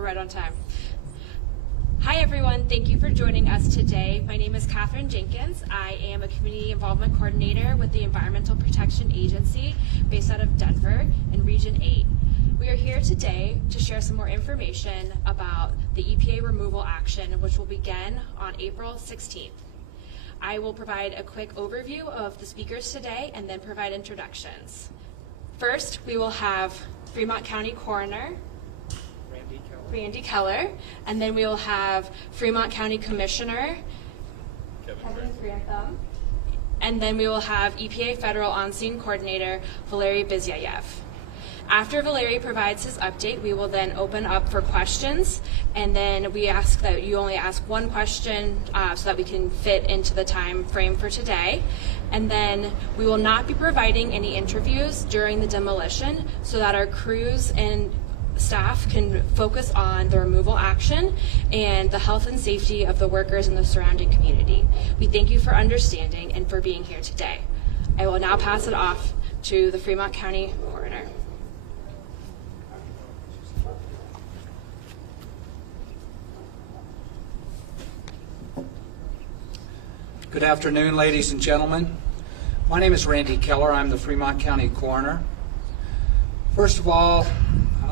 We're right on time. Hi everyone, thank you for joining us today. My name is Catherine Jenkins. I am a Community Involvement Coordinator with the Environmental Protection Agency based out of Denver in Region 8. We are here today to share some more information about the EPA removal action, which will begin on April 16th. I will provide a quick overview of the speakers today and then provide introductions. First, we will have Fremont County Coroner, Randy Keller, and then we will have Fremont County Commissioner, Kevin Grantham, and then we will have EPA Federal On-Scene Coordinator, Valer BV. After Valer provides his update, we will then open up for questions, and then we ask that you only ask one question so that we can fit into the time frame for today. And then we will not be providing any interviews during the demolition so that our crews and staff can focus on the removal action and the health and safety of the workers in the surrounding community. We thank you for understanding and for being here today. I will now pass it off to the Fremont County Coroner. Good afternoon, ladies and gentlemen. My name is Randy Keller. I'm the Fremont County Coroner. First of all,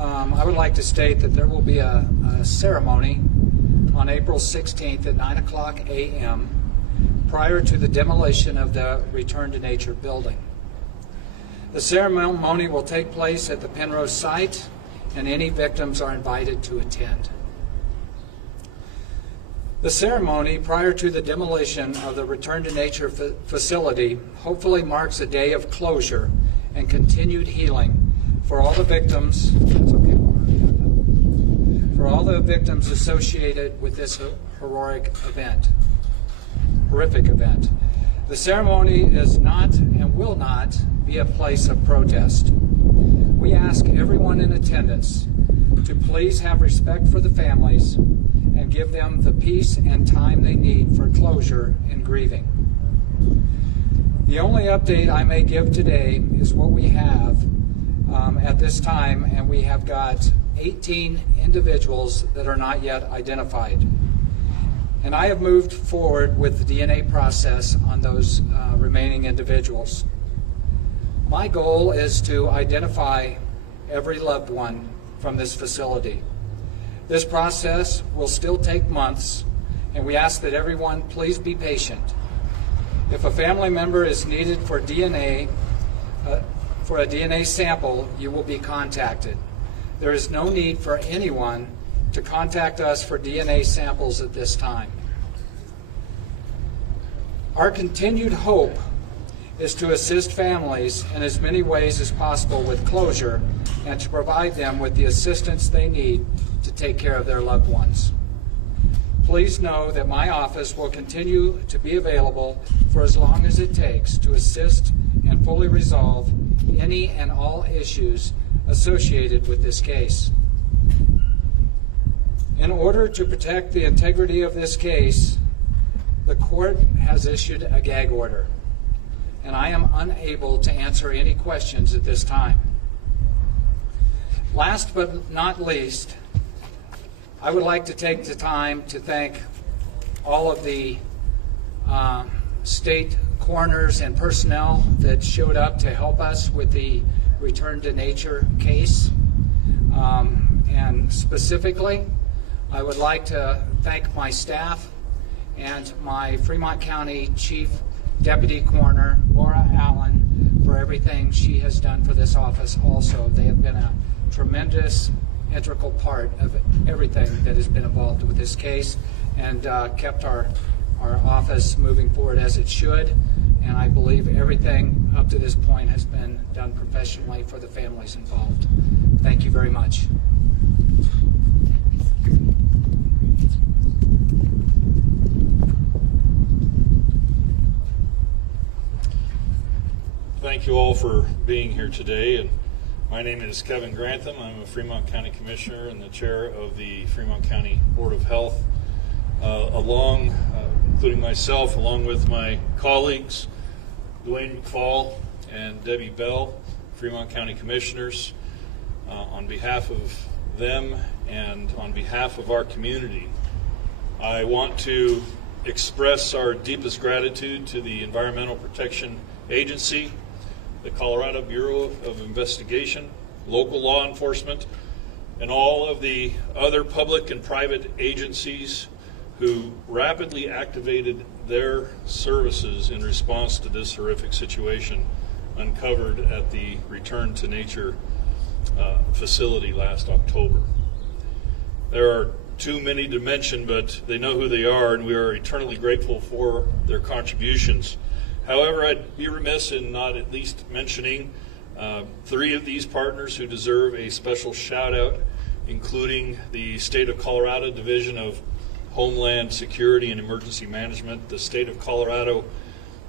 I would like to state that there will be a ceremony on April 16th at 9:00 a.m. prior to the demolition of the Return to Nature building. The ceremony will take place at the Penrose site, and any victims are invited to attend. The ceremony prior to the demolition of the Return to Nature facility hopefully marks a day of closure and continued healing for all the victims. For all the victims associated with this horrific event. The ceremony is not and will not be a place of protest. We ask everyone in attendance to please have respect for the families and give them the peace and time they need for closure and grieving. The only update I may give today is what we have at this time, and we have got 18 individuals that are not yet identified. And I have moved forward with the DNA process on those remaining individuals. My goal is to identify every loved one from this facility. This process will still take months, and we ask that everyone please be patient. If a family member is needed for DNA, for a DNA sample, you will be contacted. There is no need for anyone to contact us for DNA samples at this time. Our continued hope is to assist families in as many ways as possible with closure and to provide them with the assistance they need to take care of their loved ones. Please know that my office will continue to be available for as long as it takes to assist and fully resolve any and all issues associated with this case. In order to protect the integrity of this case, the court has issued a gag order, and I am unable to answer any questions at this time. Last but not least, I would like to take the time to thank all of the state coroners and personnel that showed up to help us with the Return to Nature case. And specifically, I would like to thank my staff and my Fremont County Chief Deputy Coroner, Laura Allen, for everything she has done for this office also. They have been a tremendous integral part of everything that has been involved with this case and kept our office moving forward as it should. And I believe everything up to this point has been done professionally for the families involved. Thank you very much. Thank you all for being here today. And my name is Kevin Grantham. I'm a Fremont County Commissioner and the chair of the Fremont County Board of Health. Including myself, along with my colleagues, Dwayne McFall and Debbie Bell, Fremont County Commissioners, on behalf of them and on behalf of our community, I want to express our deepest gratitude to the Environmental Protection Agency, the Colorado Bureau of Investigation, local law enforcement, and all of the other public and private agencies who rapidly activated their services in response to this horrific situation uncovered at the Return to Nature facility last October. There are too many to mention, but they know who they are, and we are eternally grateful for their contributions. However, I'd be remiss in not at least mentioning 3 of these partners who deserve a special shout out, including the State of Colorado Division of Homeland Security and Emergency Management, the State of Colorado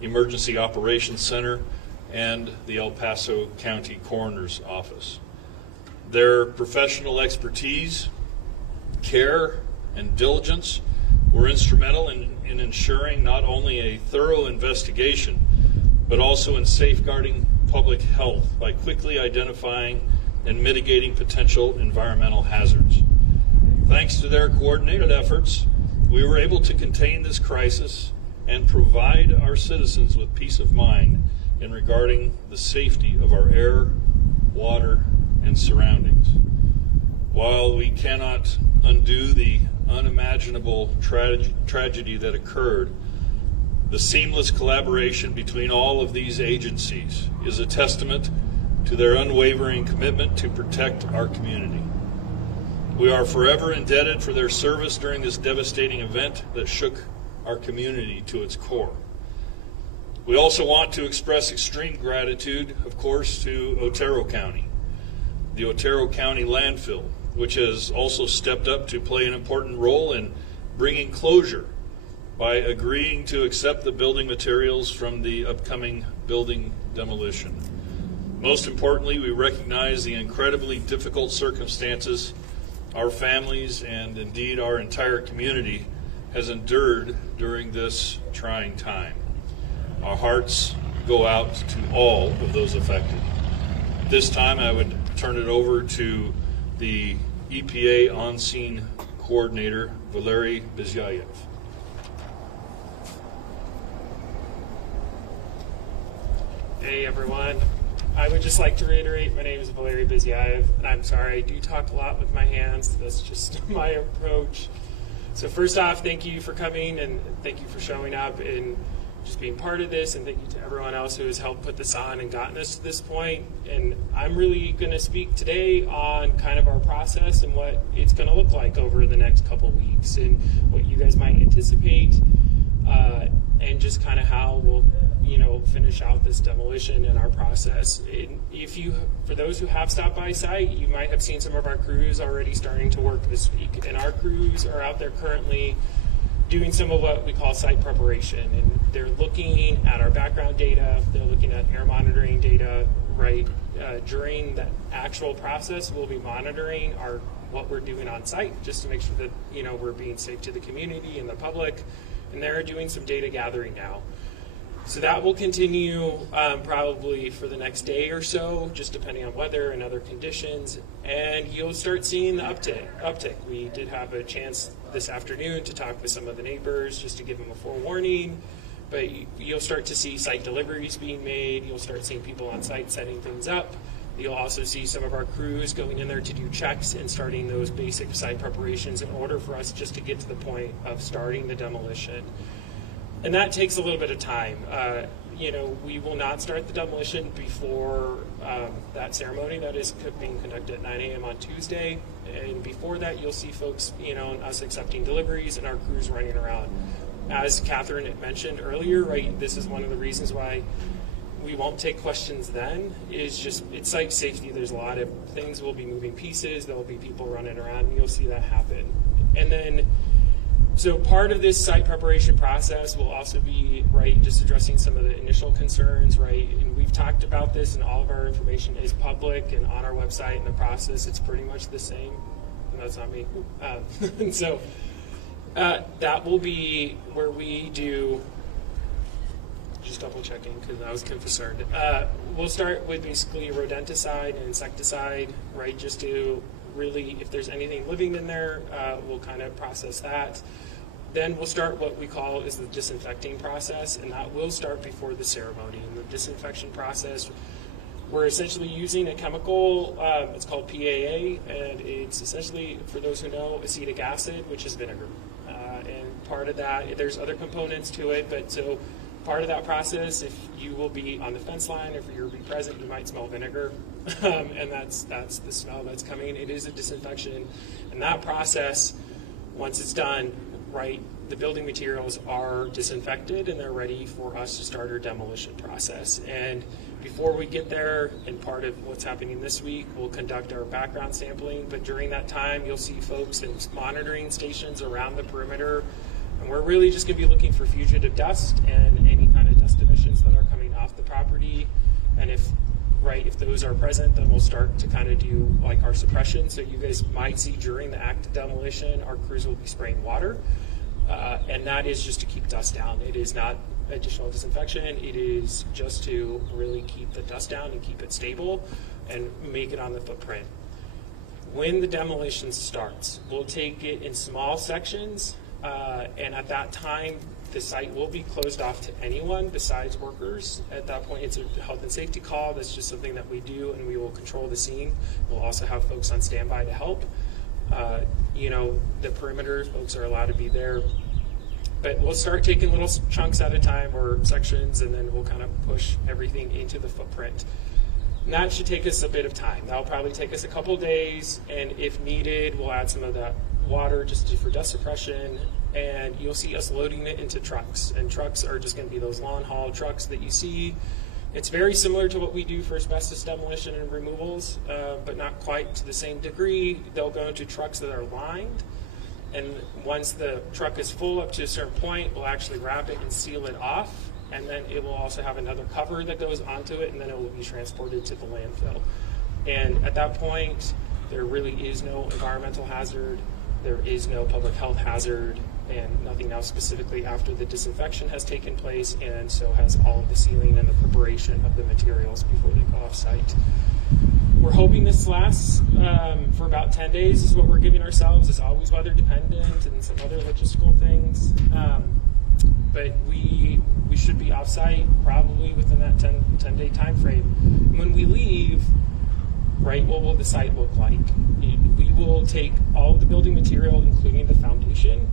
Emergency Operations Center, and the El Paso County Coroner's Office. Their professional expertise, care, and diligence were instrumental in ensuring not only a thorough investigation, but also in safeguarding public health by quickly identifying and mitigating potential environmental hazards. Thanks to their coordinated efforts, we were able to contain this crisis and provide our citizens with peace of mind in regarding the safety of our air, water, and surroundings. While we cannot undo the unimaginable tragedy that occurred, the seamless collaboration between all of these agencies is a testament to their unwavering commitment to protect our community. We are forever indebted for their service during this devastating event that shook our community to its core. We also want to express extreme gratitude, of course, to Otero County, the Otero County Landfill, which has also stepped up to play an important role in bringing closure by agreeing to accept the building materials from the upcoming building demolition. Most importantly, we recognize the incredibly difficult circumstances our families and indeed our entire community has endured during this trying time. Our hearts go out to all of those affected. This time I would turn it over to the EPA on-scene coordinator, Valer BV. Hey everyone. I would just like to reiterate, my name is Valer BV, and I'm sorry, I do talk a lot with my hands. That's just my approach. So first off, thank you for coming, and thank you for showing up and just being part of this, and thank you to everyone else who has helped put this on and gotten us to this point. And I'm really going to speak today on kind of our process and what it's going to look like over the next couple weeks and what you guys might anticipate, and just kind of how we'll finish out this demolition and our process. And for those who have stopped by site, you might have seen some of our crews already starting to work this week, and our crews are out there currently doing some of what we call site preparation, and they're looking at our background data, they're looking at air monitoring data, right? During the actual process, we'll be monitoring what we're doing on site just to make sure that we're being safe to the community and the public, and they're doing some data gathering now. So that will continue probably for the next day or so, just depending on weather and other conditions, and you'll start seeing the uptick. We did have a chance this afternoon to talk with some of the neighbors just to give them a forewarning, but you'll start to see site deliveries being made, you'll start seeing people on site setting things up, you'll also see some of our crews going in there to do checks and starting those basic site preparations in order for us just to get to the point of starting the demolition. And that takes a little bit of time. We will not start the demolition before that ceremony that is being conducted at 9 a.m. on Tuesday. And before that, you'll see folks, us accepting deliveries and our crews running around. As Catherine had mentioned earlier, right, this is one of the reasons why we won't take questions then, is just, it's site safety. There's a lot of things, we'll be moving pieces, there'll be people running around, and you'll see that happen. And then, so part of this site preparation process will also be, right, just addressing some of the initial concerns, right, and we've talked about this, and all of our information is public and on our website, and the process, it's pretty much the same, and that's not me. And so that will be where we do, just double checking because I was concerned. We'll start with basically rodenticide and insecticide, right, just to really, if there's anything living in there, we'll kind of process that. Then we'll start what we call is the disinfecting process, and that will start before the ceremony. In the disinfection process, we're essentially using a chemical, it's called PAA, and it's essentially, for those who know, acetic acid, which is vinegar. And part of that, there's other components to it, but so part of that process, if you will be on the fence line, if you'll be present, you might smell vinegar, and that's the smell that's coming. It is a disinfection, and that process, once it's done, right, the building materials are disinfected and they're ready for us to start our demolition process. And before we get there, and part of what's happening this week, we'll conduct our background sampling, but during that time, you'll see folks in monitoring stations around the perimeter, and we're really just going to be looking for fugitive dust and any kind of dust emissions that are coming off the property. And if those are present, then we'll start to kind of do like our suppression. So you guys might see during the act of demolition, our crews will be spraying water, and that is just to keep dust down. It is not additional disinfection. It is just to really keep the dust down and keep it stable and make it on the footprint. When the demolition starts, we'll take it in small sections, and at that time, the site will be closed off to anyone besides workers. At that point, it's a health and safety call. That's just something that we do, and we will control the scene. We'll also have folks on standby to help. The perimeter, folks are allowed to be there. But we'll start taking little chunks at a time or sections, and then we'll kind of push everything into the footprint. And that should take us a bit of time. That'll probably take us a couple days, and if needed, we'll add some of that water just for dust suppression, and you'll see us loading it into trucks. And trucks are just going to be those long haul trucks that you see. It's very similar to what we do for asbestos demolition and removals, but not quite to the same degree. They'll go into trucks that are lined, and once the truck is full up to a certain point, we'll actually wrap it and seal it off, and then it will also have another cover that goes onto it, and then it will be transported to the landfill. And at that point, there really is no environmental hazard, there is no public health hazard, and nothing else specifically after the disinfection has taken place, and so has all of the sealing and the preparation of the materials before they go off site. We're hoping this lasts for about 10 days is what we're giving ourselves. It's always weather dependent and some other logistical things. But we should be off site probably within that 10-day time frame. When we leave, right, what will the site look like? We will take all of the building material, including the foundation.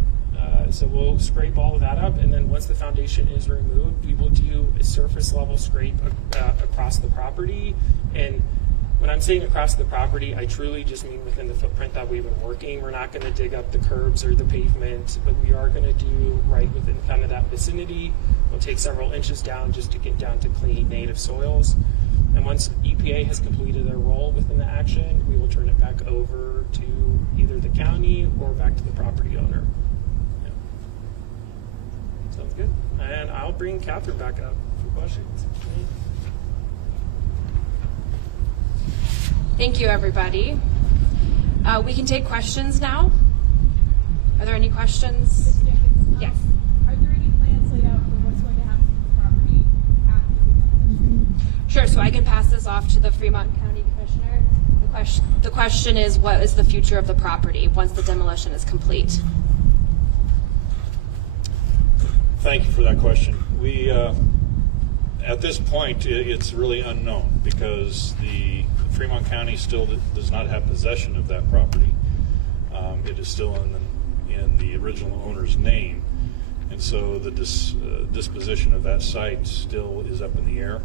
So we'll scrape all of that up, and then once the foundation is removed, we will do a surface level scrape across the property. And when I'm saying across the property, I truly just mean within the footprint that we've been working. We're not going to dig up the curbs or the pavement, but we are going to do right within kind of that vicinity. We'll take several inches down just to get down to clean native soils. And once EPA has completed their role within the action, we will turn it back over to either the county or back to the property owner. Yeah. Sounds good. And I'll bring Catherine back up for questions. Thank you, everybody. We can take questions now. Are there any questions? Yes. Are there any plans laid out for what's going to happen to the property after the demolition? Sure, so I can pass this off to the Fremont County Commissioner. The question is, what is the future of the property once the demolition is complete? Thank you for that question. We, at this point, it's really unknown because the Fremont County still does not have possession of that property. It is still in the original owner's name, and so the disposition of that site still is up in the air.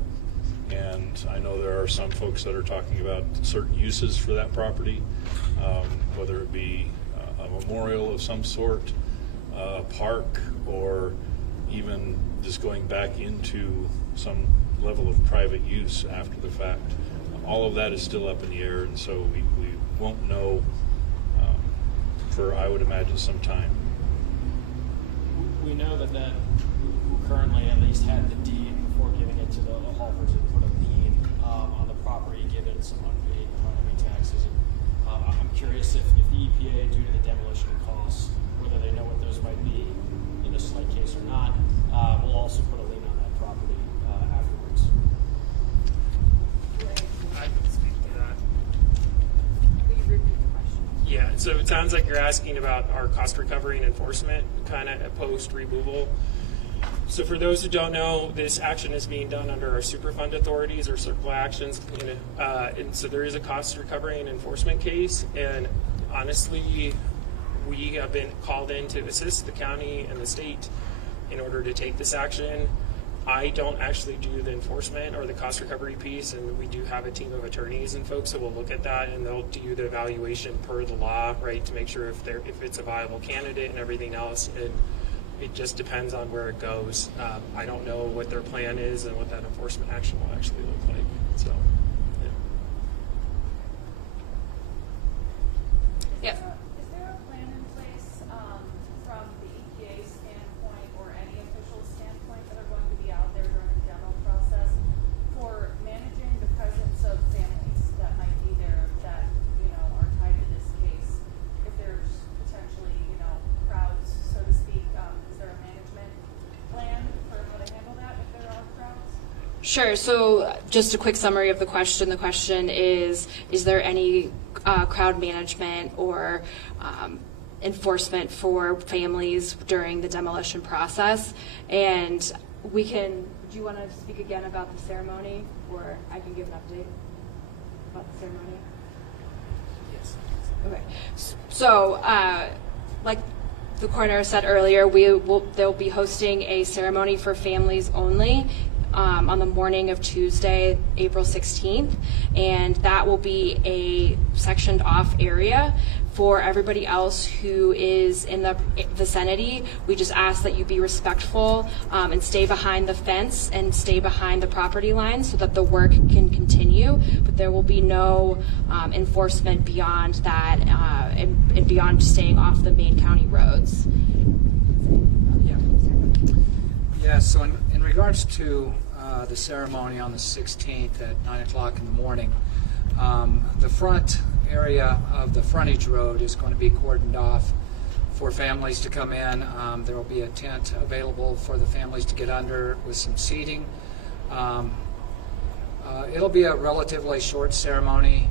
And I know there are some folks that are talking about certain uses for that property, whether it be a memorial of some sort, a park, or even just going back into some level of private use after the fact. All of that is still up in the air, and so we won't know for, I would imagine, some time. We know that currently at least had the deed before giving it to the Halvers and put a lien on the property, given some unpaid taxes. And, I'm curious if the EPA, due to the demolition costs, whether they know what those might be in a slight case or not, will also put a lien on that property afterwards. I can speak to that. Will you repeat the question? So it sounds like you're asking about our cost recovery and enforcement kind of post removal. So for those who don't know, this action is being done under our Superfund authorities or circle actions. And so there is a cost recovery and enforcement case. And honestly, we have been called in to assist the county and the state in order to take this action. I don't actually do the enforcement or the cost recovery piece, and we do have a team of attorneys and folks that will look at that, and they'll do the evaluation per the law, right, to make sure if it's a viable candidate and everything else. And it just depends on where it goes. I don't know what their plan is and what that enforcement action will actually look like. So, Yep. Is there a plan in place from the EPA standpoint or any official standpoint that are going to be out there during the demo process for managing the presence of families that might be there that, are tied to this case? If there's potentially, crowds, so to speak, is there a management plan for how to handle that if there are crowds? Sure. So just a quick summary of the question. The question is there any crowd management or enforcement for families during the demolition process? And do you want to speak again about the ceremony, or I can give an update about the ceremony? yes. Okay. So, like the coroner said earlier, they'll be hosting a ceremony for families only on the morning of Tuesday, April 16th, and that will be a sectioned off area. For everybody else who is in the vicinity, we just ask that you be respectful and stay behind the fence and stay behind the property line so that the work can continue. But there will be no enforcement beyond that and beyond staying off the main county roads. Yeah, so in regards to the ceremony on the 16th at 9 o'clock in the morning, the front area of the frontage road is going to be cordoned off for families to come in. There will be a tent available for the families to get under with some seating. It'll be a relatively short ceremony.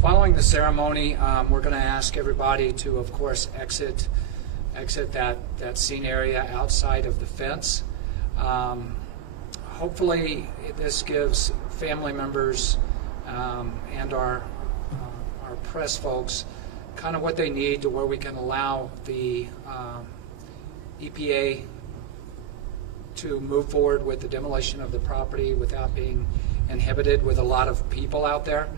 Following the ceremony, we're going to ask everybody to, of course, exit that scene area outside of the fence. Hopefully this gives family members and our press folks kind of what they need to where we can allow the EPA to move forward with the demolition of the property without being inhibited with a lot of people out there.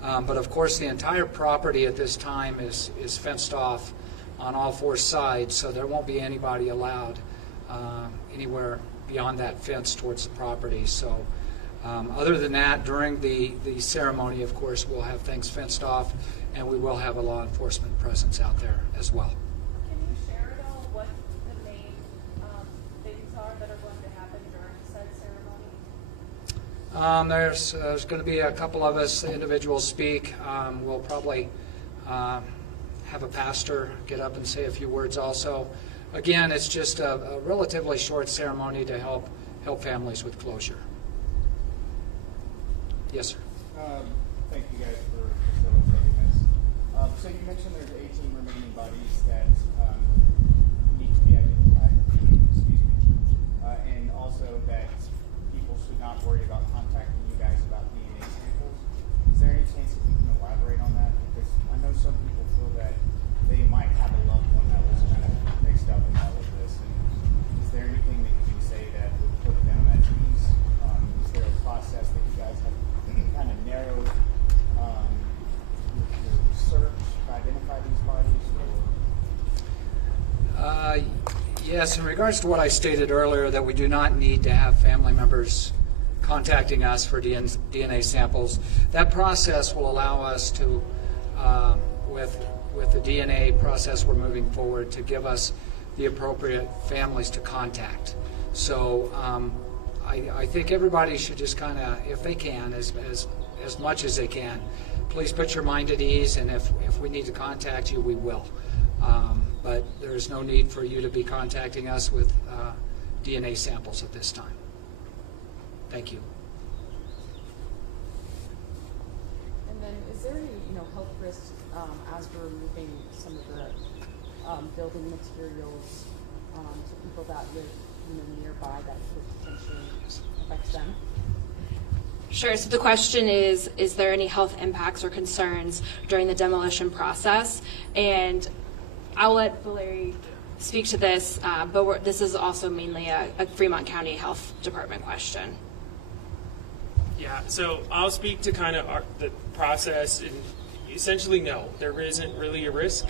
But of course the entire property at this time is fenced off on all four sides, so there won't be anybody allowed anywhere beyond that fence towards the property. So other than that, during the ceremony, of course, we'll have things fenced off, and we will have a law enforcement presence out there as well. Can you share at all what the main things are that are going to happen during said ceremony? There's going to be a couple of us individuals speak. We'll probably have a pastor get up and say a few words also. Again, it's just a relatively short ceremony to help families with closure. Yes, sir. Thank you guys for facilitating this. So you mentioned there's 18 remaining bodies that need to be identified. Excuse me. And also that people should not worry about contacting you guys about DNA samples. Is there any chance that you can elaborate on that? Because I know some people feel that they might have a loved one that was kind of mixed up in all of this. And is there anything that you can say that would put them at ease? Is there a process that you guys have kind of narrowed your search to identify these bodies? Yes, in regards to what I stated earlier, that we do not need to have family members contacting us for DNA samples. That process will allow us to, with the DNA process we're moving forward, to give us the appropriate families to contact. So I think everybody should just kind of, if they can, as much as they can, please put your mind at ease, and if we need to contact you, we will. But there is no need for you to be contacting us with DNA samples at this time. Thank you. And then is there any, health risks as we're removing some of the building materials to people that live, nearby that could potentially affect them? Sure. So the question is there any health impacts or concerns during the demolition process? And I'll let Valeri speak to this, but this is also mainly a Fremont County Health Department question. Yeah, so I'll speak to kind of the process. And essentially, no, there isn't really a risk.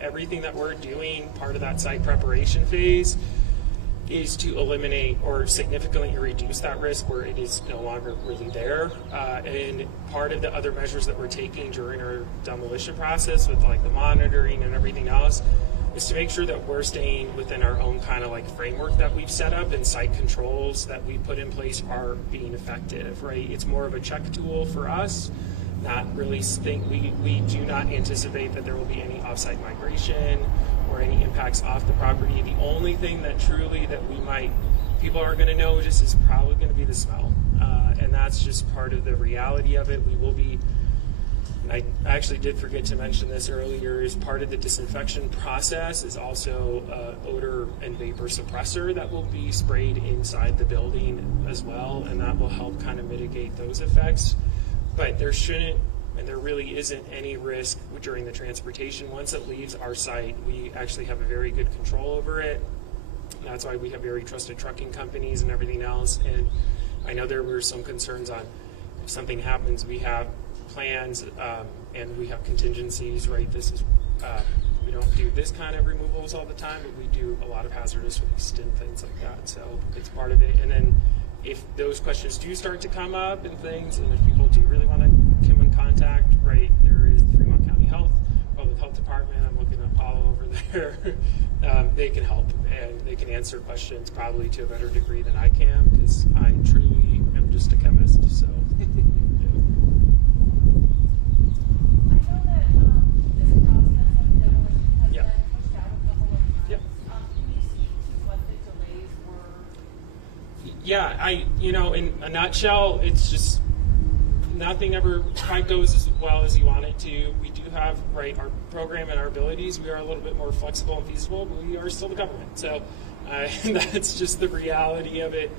Everything that we're doing, part of that site preparation phase, is to eliminate or significantly reduce that risk where it is no longer really there. And part of the other measures that we're taking during our demolition process with like the monitoring and everything else is to make sure that we're staying within our own kind of like framework that we've set up, and site controls that we put in place are being effective, right? It's more of a check tool for us. Not really we do not anticipate that there will be any offsite migration or any impacts off the property. The only thing that truly that people are going to notice is probably going to be the smell, and that's just part of the reality of it. We will be, and I actually did forget to mention this earlier, is part of the disinfection process is also odor and vapor suppressor that will be sprayed inside the building as well, and that will help kind of mitigate those effects. But there shouldn't, and there really isn't any risk during the transportation. Once it leaves our site, we actually have a very good control over it. That's why we have very trusted trucking companies and everything else. And I know there were some concerns on if something happens, we have plans and we have contingencies, right? This is, we don't do this kind of removals all the time, but we do a lot of hazardous waste and things like that. So it's part of it. And then if those questions do start to come up and things, and if people do really want to come in contact, right, there is the Fremont County Public Health Department. I'm looking at Paulo over there. They can help and they can answer questions probably to a better degree than I can, because I truly am just a chemist. So. I know that this process of the demolition has Yep. been pushed out a couple of times. Yep. Can you speak to what the delays were? Yeah, in a nutshell, it's just nothing ever quite goes as well as you want it to. We do have, right, our program and our abilities. We are a little bit more flexible and feasible, but we are still the government. So that's just the reality of it.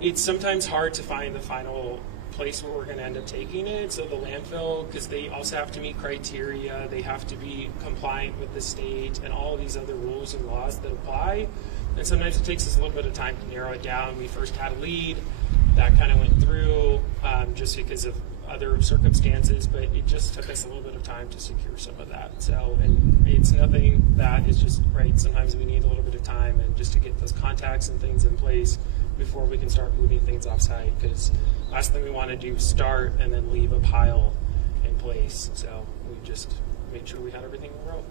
It's sometimes hard to find the final place where we're going to end up taking it. So the landfill, because they also have to meet criteria, they have to be compliant with the state and all of these other rules and laws that apply. And sometimes it takes us a little bit of time to narrow it down. We first had a lead that kind of went through just because of other circumstances, but it just took us a little bit of time to secure some of that. So, and it's nothing that is just, right, sometimes we need a little bit of time and just to get those contacts and things in place before we can start moving things off-site, because last thing we want to do is start and then leave a pile in place. So we just made sure we had everything in a row.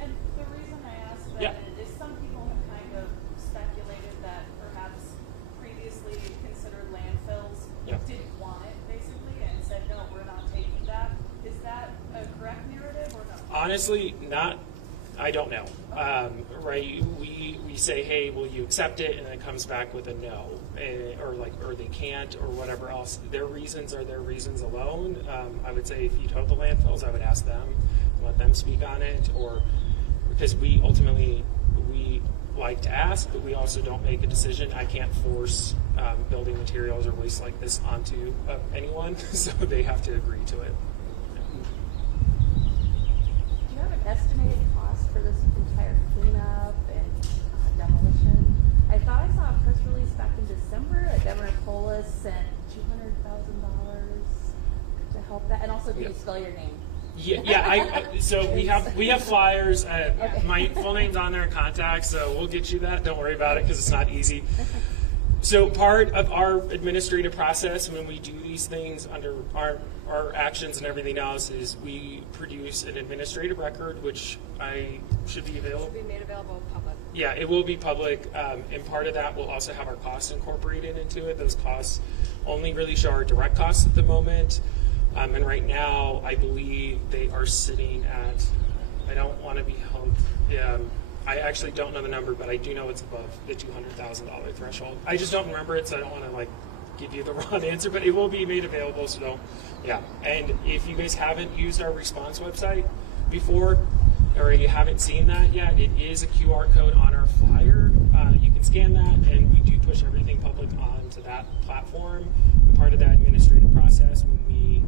And the reason I asked that Yeah. is some people have kind of speculated that perhaps previously considered landfills Yeah. didn't want it, basically, and said, no, we're not taking that. Is that a correct narrative or no? Honestly, not. I don't know. Right? We say, hey, will you accept it? And it comes back with a no, or they can't, or whatever else. Their reasons are their reasons alone. I would say if you told the landfills, I would ask them, let them speak on it, or because we like to ask, but we also don't make a decision. I can't force building materials or waste like this onto anyone, so they have to agree to it. Do you have an estimated cost for this entire cleanup and demolition? I thought I saw a press release back in December that Governor Polis sent $200,000 to help that, and also can you spell your name? So we have flyers. My full name's on there, contacts, so we'll get you that. Don't worry about it because it's not easy. So part of our administrative process when we do these things under our actions and everything else is we produce an administrative record, which should be available. Should be made available public. Yeah, it will be public, and part of that will also have our costs incorporated into it. Those costs only really show our direct costs at the moment. And right now, I believe they are sitting at, I don't want to be held, I actually don't know the number, but I do know it's above the $200,000 threshold. I just don't remember it, so I don't want to give you the wrong answer, but it will be made available. So, yeah. And if you guys haven't used our response website before, or you haven't seen that yet, it is a QR code on our flyer. You can scan that, and we do push everything public onto that platform. And part of that administrative process, when we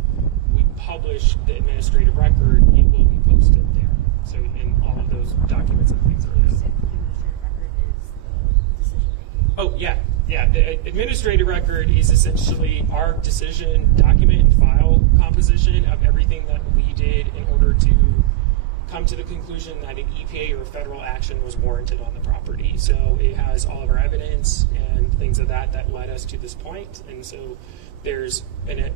publish the administrative record, it will be posted there. So, in all of those documents and things are there. Oh, yeah. Yeah, the administrative record is essentially our decision document and file composition of everything that we did in order to come to the conclusion that an EPA or federal action was warranted on the property. So it has all of our evidence and things of that led us to this point. And so there's an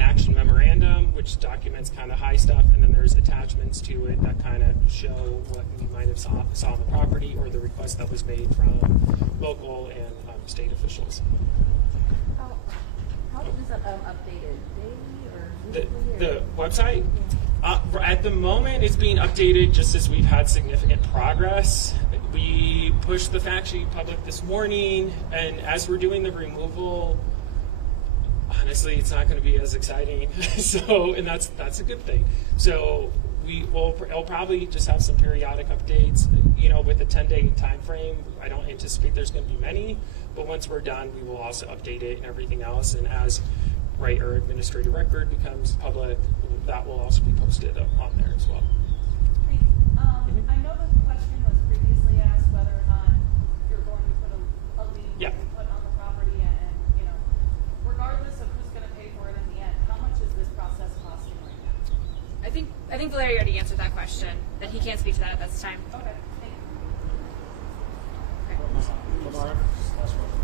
action memorandum, which documents kind of high stuff, and then there's attachments to it that kind of show what we might have saw on the property or the request that was made from local and state officials. How is that updated? Daily or weekly? The website? At the moment, it's being updated just as we've had significant progress. We pushed the fact sheet public this morning, and as we're doing the removal, honestly, it's not going to be as exciting. And that's a good thing. So it'll probably just have some periodic updates. With a 10-day time frame, I don't anticipate there's going to be many. But once we're done, we will also update it and everything else. And as our administrative record becomes public, that will also be posted on there as well. Great. I know the question was previously asked whether or not you're going to put a lien put on the property, and regardless of who's going to pay for it in the end, how much is this process costing right now? I think Valeri already answered that question, that he can't speak to that at this time. Okay, thank you.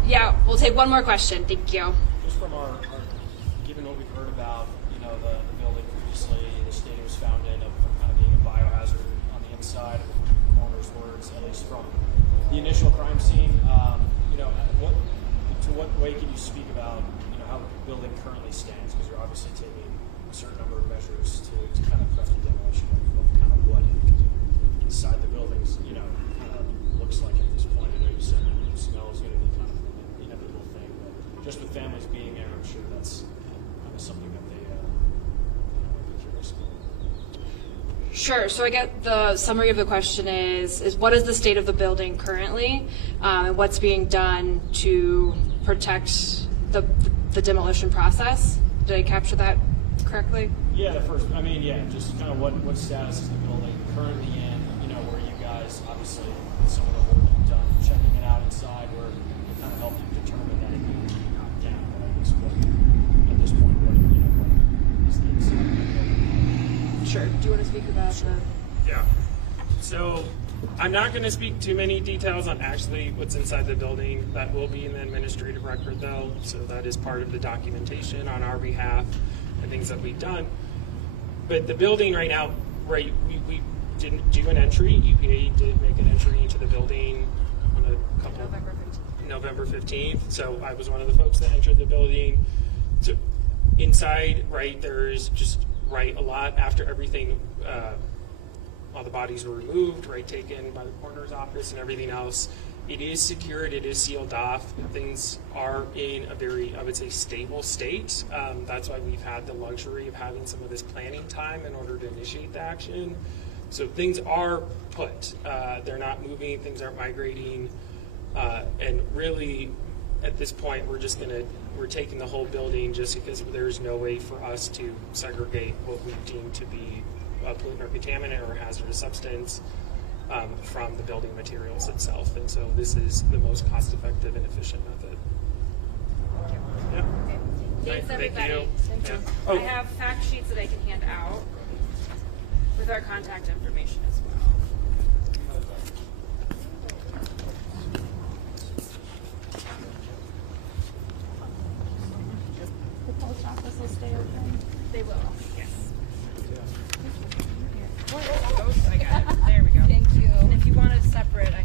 Yeah, we'll take one more question. Thank you. Just from our given what we've heard about, the building previously, the state it was found in, of kind of being a biohazard on the inside, of the coroner's words, at least from the initial crime scene. To what way can you speak about, how the building currently stands? Because you're obviously taking a certain number of measures to kind of prevent the demolition of kind of what inside the buildings, kind of looks like at this point. I know you said smell is going to be kind of an inevitable thing, but just with families being there, I'm sure that's kind of something that they might be curious about. Sure. So I get the summary of the question is what is the state of the building currently, and what's being done to protect the demolition process? Did I capture that correctly? Yeah, just kind of what status is the building currently in, where you guys, obviously, with some of the work you've done, checking it out inside, where it kind of helped you determine that it needed to be knocked down. But I guess at this point, what is the inside of the building? Sure. Do you want to speak about the... Yeah. So I'm not going to speak too many details on actually what's inside the building. That will be in the administrative record, though. So that is part of the documentation on our behalf and things that we've done. But the building right now, we didn't do an entry. EPA did make an entry into the building on a couple November 15th. So I was one of the folks that entered the building. So inside, there's just a lot after everything. All the bodies were removed, taken by the coroner's office and everything else. It is secured, it is sealed off. Things are in a very, I would say, stable state. That's why we've had the luxury of having some of this planning time in order to initiate the action. So things are put. They're not moving, things aren't migrating. And really, at this point, we're taking the whole building just because there's no way for us to segregate what we deem to be a pollutant or contaminant or hazardous substance from the building materials itself. And so this is the most cost-effective and efficient method. Yeah. Okay. Thanks, Thank everybody. you. Thank you. Oh. I have fact sheets that I can hand out with our contact information as well. The post office will stay open. They will, yes. I got it. There we go. Thank you. And if you want a separate, I